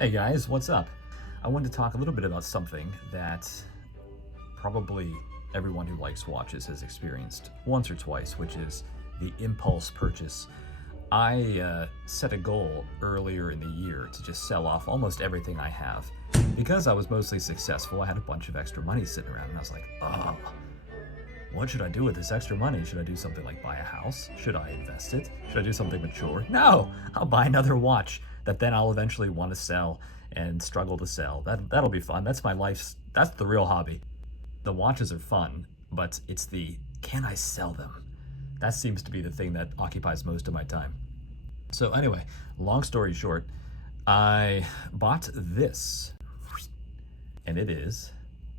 Hey guys, what's up? I wanted to talk a little bit about something that probably everyone who likes watches has experienced once or twice, which is the impulse purchase. I set a goal earlier in the year to just sell off almost everything I have. Because I was mostly successful, I had a bunch of extra money sitting around, and I was like, oh, what should I do with this extra money? Should I do something like buy a house? Should I invest it? Should I do something mature? No! I'll buy another watch that then I'll eventually want to sell and struggle to sell. That'll be fun. That's my life's that's the real hobby. The watches are fun, but it's the can I sell them? That seems to be the thing that occupies most of my time. So anyway, long story short, I bought this, and it is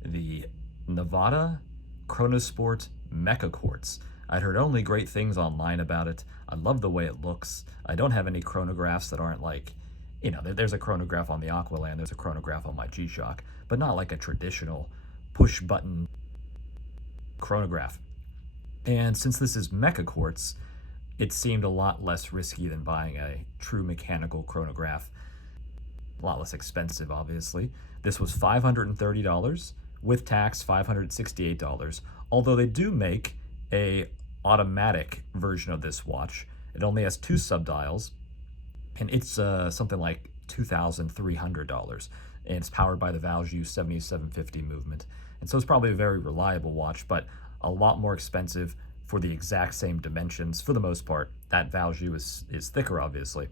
the Nivada Chronosport Mecha Quartz. I'd heard only great things online about it. I love the way it looks. I don't have any chronographs that aren't like, there's a chronograph on the Aqualand, there's a chronograph on my G-Shock, but not like a traditional push button chronograph. And since this is Mecha Quartz, it seemed a lot less risky than buying a true mechanical chronograph. A lot less expensive, obviously. This was $530 with tax, $568. Although they do make a automatic version of this watch. It only has two subdials, and it's something like $2,300, and it's powered by the Valjoux 7750 movement. And so it's probably a very reliable watch, but a lot more expensive for the exact same dimensions for the most part. That Valjoux is thicker, obviously.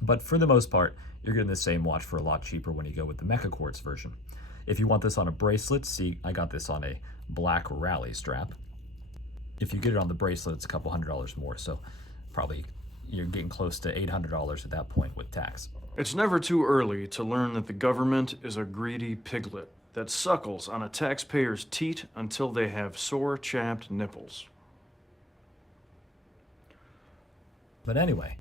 But for the most part, you're getting the same watch for a lot cheaper when you go with the Mecha Quartz version. If you want this on a bracelet, see, I got this on a black rally strap. If you get it on the bracelet, it's a couple $100 more, so probably you're getting close to $800 at that point with tax. It's never too early to learn that the government is a greedy piglet that suckles on a taxpayer's teat until they have sore, chapped nipples. But anyway,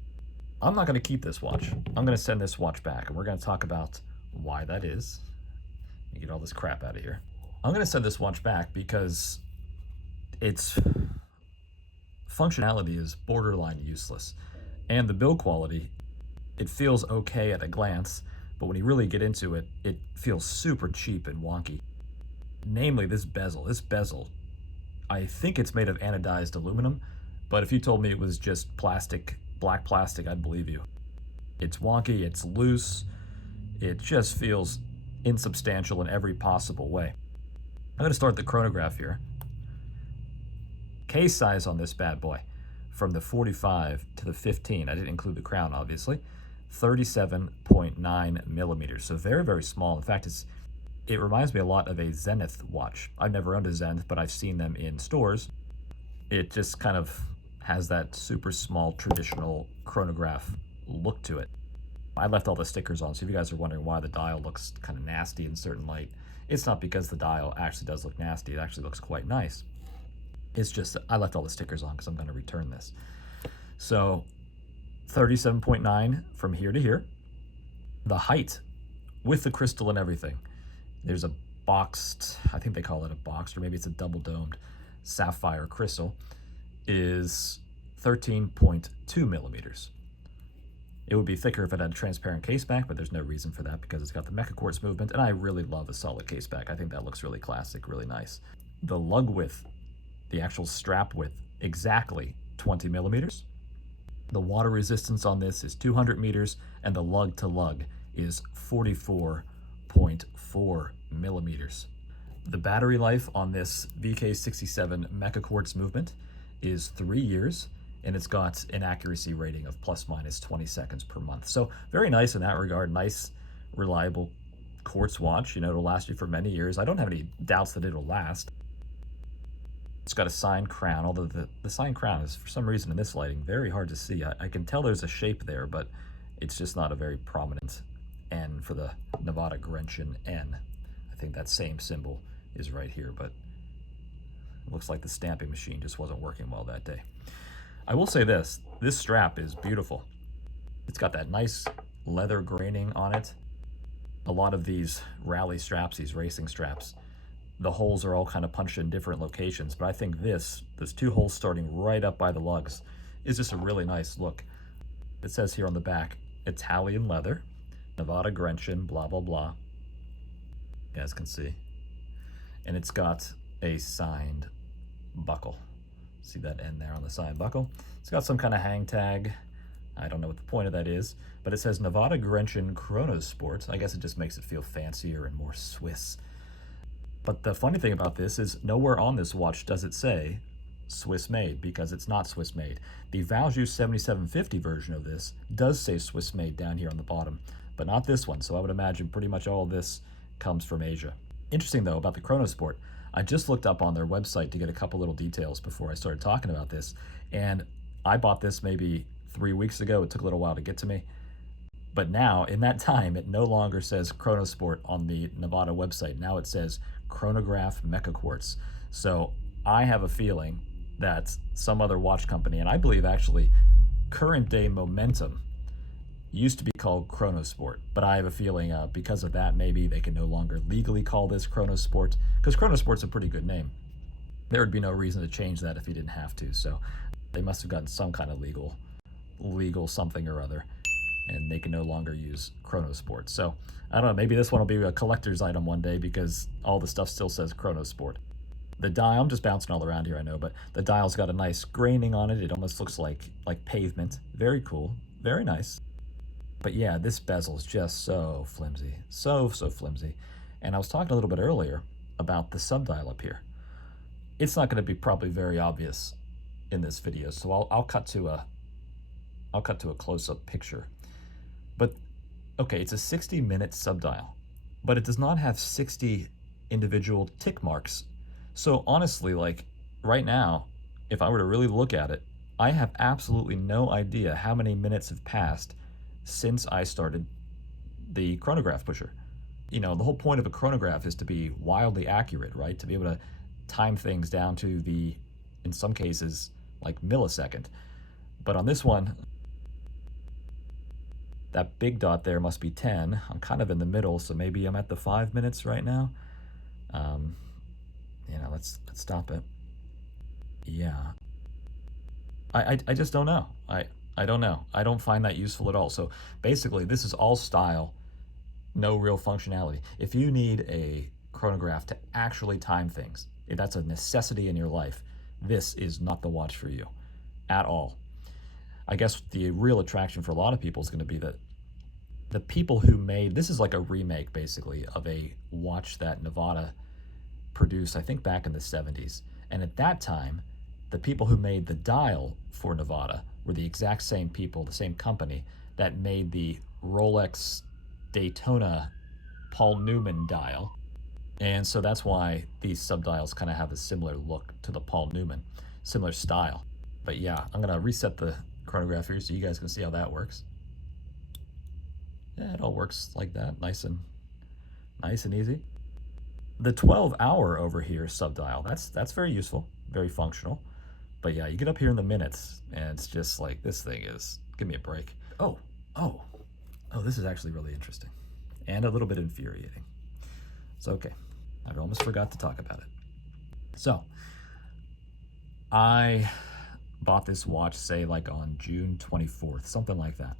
I'm not going to keep this watch. I'm going to send this watch back, and we're going to talk about why that is. Let me get all this crap out of here. I'm going to send this watch back because its functionality is borderline useless. And the build quality, it feels okay at a glance, but when you really get into it, it feels super cheap and wonky. Namely, this bezel. This bezel, I think it's made of anodized aluminum, but if you told me it was just plastic, black plastic, I'd believe you. It's wonky, it's loose, it just feels insubstantial in every possible way. I'm going to start the chronograph here. Case size on this bad boy, from the 45 to the 15, I didn't include the crown obviously, 37.9 millimeters, so very, very small. In fact, it reminds me a lot of a Zenith watch. I've never owned a Zenith, but I've seen them in stores. It just kind of has that super small traditional chronograph look to it. I left all the stickers on, so if you guys are wondering why the dial looks kind of nasty in certain light, it's not because the dial actually does look nasty. It actually looks quite nice. It's just that I left all the stickers on because I'm going to return this. So 37.9 from here to here. The height with the crystal and everything. There's a boxed, I think they call it a boxed, or maybe it's a double domed sapphire crystal, is 13.2 millimeters. It would be thicker if it had a transparent case back, but there's no reason for that because it's got the Mecha Quartz movement, and I really love a solid case back. I think that looks really classic, really nice. The lug width, the actual strap width, exactly 20 millimeters. The water resistance on this is 200 meters, and the lug to lug is 44.4 millimeters. The battery life on this VK67 Mecha Quartz movement is 3 years, and it's got an accuracy rating of plus minus 20 seconds per month. So very nice in that regard. Nice, reliable quartz watch. It'll last you for many years. I don't have any doubts that it'll last. It's got a signed crown, although the signed crown is, for some reason in this lighting, very hard to see. I can tell there's a shape there, but it's just not a very prominent N for the Nivada Grenchen N. I think that same symbol is right here, but it looks like the stamping machine just wasn't working well that day. I will say this strap is beautiful. It's got that nice leather graining on it. A lot of these rally straps, these racing straps, the holes are all kind of punched in different locations, but I think this two holes starting right up by the lugs is just a really nice look. It says here on the back, Italian leather, Nivada Grenchen, blah, blah, blah. You guys can see. And it's got a signed buckle. See that N there on the side buckle? It's got some kind of hang tag. I don't know what the point of that is, but it says Nivada Grenchen Chronosport. I guess it just makes it feel fancier and more Swiss. But the funny thing about this is nowhere on this watch does it say Swiss made, because it's not Swiss made. The Valjoux 7750 version of this does say Swiss made down here on the bottom, but not this one. So I would imagine pretty much all of this comes from Asia. Interesting though about the Chronosport, I just looked up on their website to get a couple little details before I started talking about this, and I bought this maybe 3 weeks ago. It took a little while to get to me, but now in that time it no longer says Chronosport on the Nivada website. Now it says Chronograph Mecha Quartz. So I have a feeling that some other watch company, and I believe actually current day Momentum used to be called Chronosport, but I have a feeling because of that, maybe they can no longer legally call this Chronosport, because Chronosport's a pretty good name. There would be no reason to change that if you didn't have to, so they must have gotten some kind of legal something or other, and they can no longer use Chronosport. So I don't know, maybe this one will be a collector's item one day because all the stuff still says Chronosport. The dial, I'm just bouncing all around here, I know, but the dial's got a nice graining on it. It almost looks like pavement. Very cool, very nice. But yeah, this bezel's just so flimsy, so flimsy. And I was talking a little bit earlier about the subdial up here. It's not going to be probably very obvious in this video, so I'll cut to a close-up picture. But okay, it's a 60-minute subdial, but it does not have 60 individual tick marks. So honestly, like right now, if I were to really look at it, I have absolutely no idea how many minutes have passed since I started the chronograph pusher. You know, the whole point of a chronograph is to be wildly accurate, right? To be able to time things down to the, in some cases, like millisecond. But on this one, that big dot there must be 10. I'm kind of in the middle, so maybe I'm at the 5 minutes right now. You know, let's stop it. Yeah. I just don't know. I don't know. I don't find that useful at all. So basically, this is all style, no real functionality. If you need a chronograph to actually time things, if that's a necessity in your life, this is not the watch for you at all. I guess the real attraction for a lot of people is going to be that the people who made, this is like a remake basically of a watch that Nivada produced, I think back in the 70s. And at that time, the people who made the dial for Nivada were the exact same people, the same company that made the Rolex Daytona Paul Newman dial. And so that's why these subdials kind of have a similar look to the Paul Newman, similar style. But yeah, I'm gonna reset the chronograph here so you guys can see how that works. Yeah, it all works like that, nice and easy. The 12-hour over here subdial, that's very useful, very functional. But yeah, you get up here in the minutes, and it's just like, this thing is, give me a break. Oh, this is actually really interesting. And a little bit infuriating. So, okay, I almost forgot to talk about it. So, I bought this watch, say, like on June 24th, something like that.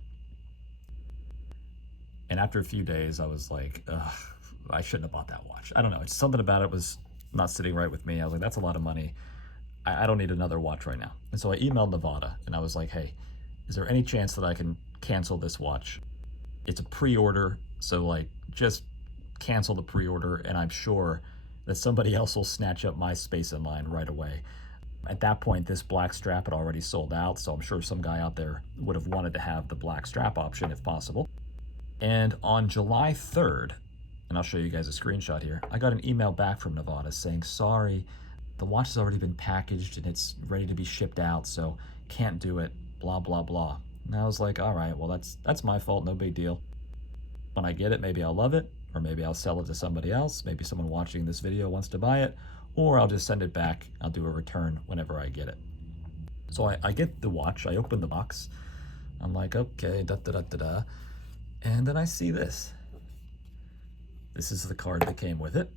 And after a few days, I was like, ugh, I shouldn't have bought that watch. I don't know, it's something about it was not sitting right with me. I was like, that's a lot of money. I don't need another watch right now. And so I emailed Nivada and I was like, hey, is there any chance that I can cancel this watch? It's a pre-order, so like just cancel the pre-order and I'm sure that somebody else will snatch up my space in line right away. At that point, this black strap had already sold out, so I'm sure some guy out there would have wanted to have the black strap option if possible. And on July 3rd, and I'll show you guys a screenshot here, I got an email back from Nivada saying, sorry, the watch has already been packaged and it's ready to be shipped out, so can't do it, blah, blah, blah. And I was like, all right, well, that's my fault, no big deal. When I get it, maybe I'll love it, or maybe I'll sell it to somebody else. Maybe someone watching this video wants to buy it, or I'll just send it back. I'll do a return whenever I get it. So I get the watch, I open the box. I'm like, okay, da-da-da-da-da. And then I see this. This is the card that came with it.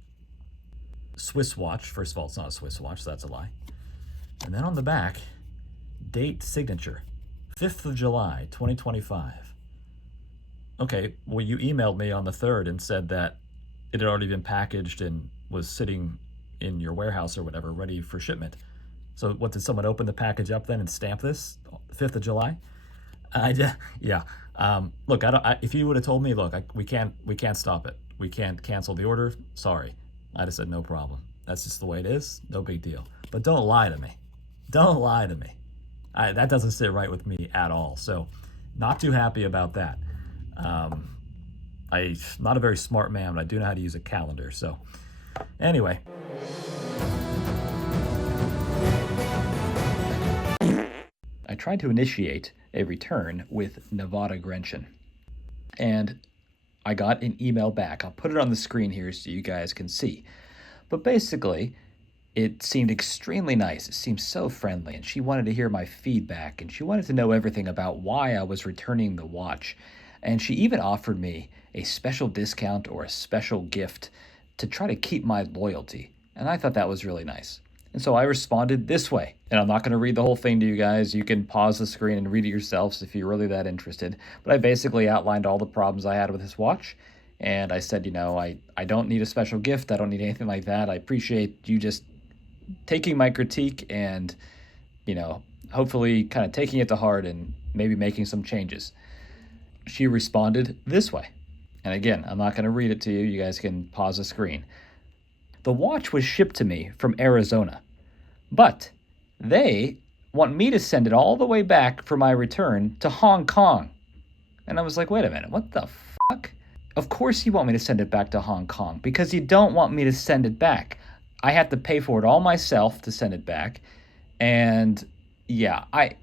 Swiss watch. First of all, it's not a Swiss watch, so that's a lie. And then on the back, date signature, 5th of July, 2025. Okay, well, you emailed me on the 3rd and said that it had already been packaged and was sitting in your warehouse or whatever, ready for shipment. So, what, did someone open the package up then and stamp this 5th of July? Yeah. Look, if you would have told me, look, we can't stop it. We can't cancel the order. Sorry. I'd have said no problem. That's just the way it is. No big deal. But don't lie to me. Don't lie to me. That doesn't sit right with me at all. So, not too happy about that. Um, I'm not a very smart man, but I do know how to use a calendar. So, anyway. I tried to initiate a return with Nivada Grenchen, and I got an email back. I'll put it on the screen here so you guys can see. But basically, it seemed extremely nice. It seemed so friendly, and she wanted to hear my feedback, and she wanted to know everything about why I was returning the watch. And she even offered me a special discount or a special gift to try to keep my loyalty. And I thought that was really nice. And so I responded this way. And I'm not going to read the whole thing to you guys. You can pause the screen and read it yourselves if you're really that interested. But I basically outlined all the problems I had with this watch. And I said, I don't need a special gift. I don't need anything like that. I appreciate you just taking my critique and, hopefully kind of taking it to heart and maybe making some changes. She responded this way. And again, I'm not going to read it to you. You guys can pause the screen. The watch was shipped to me from Arizona, but they want me to send it all the way back for my return to Hong Kong. And I was like, wait a minute, what the fuck? Of course you want me to send it back to Hong Kong, because you don't want me to send it back. I have to pay for it all myself to send it back. And yeah, I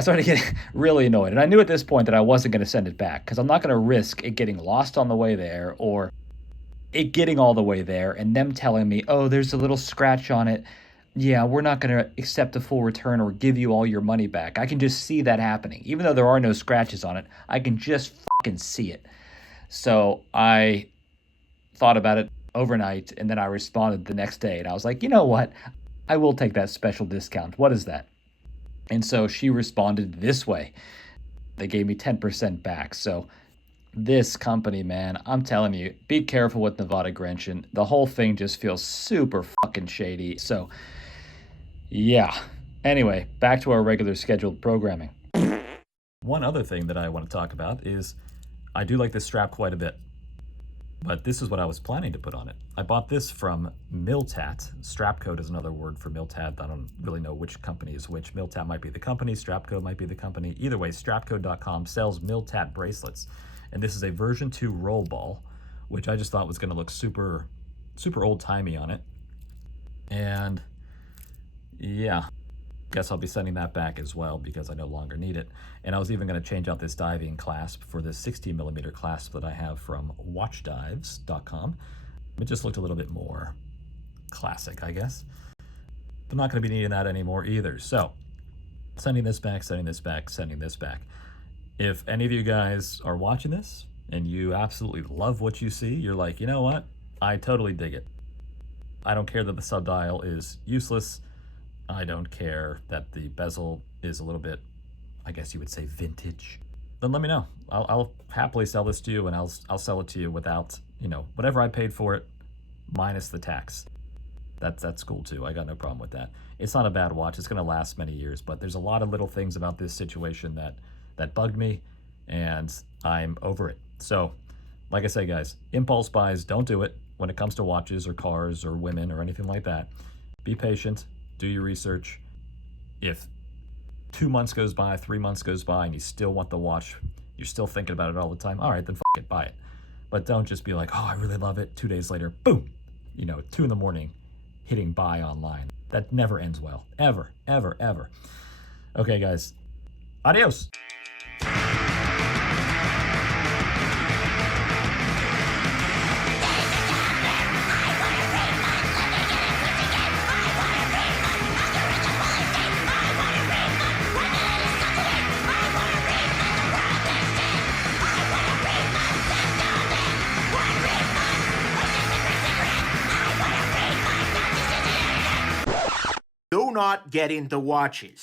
started getting really annoyed. And I knew at this point that I wasn't going to send it back, because I'm not going to risk it getting lost on the way there, or it getting all the way there and them telling me, oh, there's a little scratch on it. Yeah, we're not going to accept a full return or give you all your money back. I can just see that happening. Even though there are no scratches on it, I can just fucking see it. So I thought about it overnight, and then I responded the next day, and I was like, you know what? I will take that special discount. What is that? And so she responded this way. They gave me 10% back. So this company, man, I'm telling you, be careful with Nivada Grenchen. The whole thing just feels super fucking shady. So, yeah. Anyway, back to our regular scheduled programming. One other thing that I want to talk about is I do like this strap quite a bit. But this is what I was planning to put on it. I bought this from Miltat. Strapcoat is another word for Miltat. I don't really know which company is which. Miltat might be the company, Strapcoat might be the company. Either way, strapcoat.com sells Miltat bracelets. And this is a version 2 roll ball, which I just thought was going to look super, super old-timey on it. And yeah, guess I'll be sending that back as well because I no longer need it. And I was even going to change out this diving clasp for this 16mm clasp that I have from watchdives.com. It just looked a little bit more classic, I guess. I'm not going to be needing that anymore either. So, sending this back, sending this back, sending this back. If any of you guys are watching this and you absolutely love what you see, you're like, you know what? I totally dig it. I don't care that the subdial is useless. I don't care that the bezel is a little bit, I guess you would say, vintage. Then let me know. I'll happily sell this to you, and I'll sell it to you without, whatever I paid for it, minus the tax. That's cool too. I got no problem with that. It's not a bad watch. It's going to last many years, but there's a lot of little things about this situation that bugged me, and I'm over it. So, like I say, guys, impulse buys, don't do it when it comes to watches or cars or women or anything like that. Be patient, do your research. If 2 months goes by, 3 months goes by, and you still want the watch, you're still thinking about it all the time, all right, then it, buy it. But don't just be like, oh, I really love it. 2 days later, boom, 2 in the morning, hitting buy online. That never ends well, ever, ever, ever. Okay, guys, adios. Do not get into watches.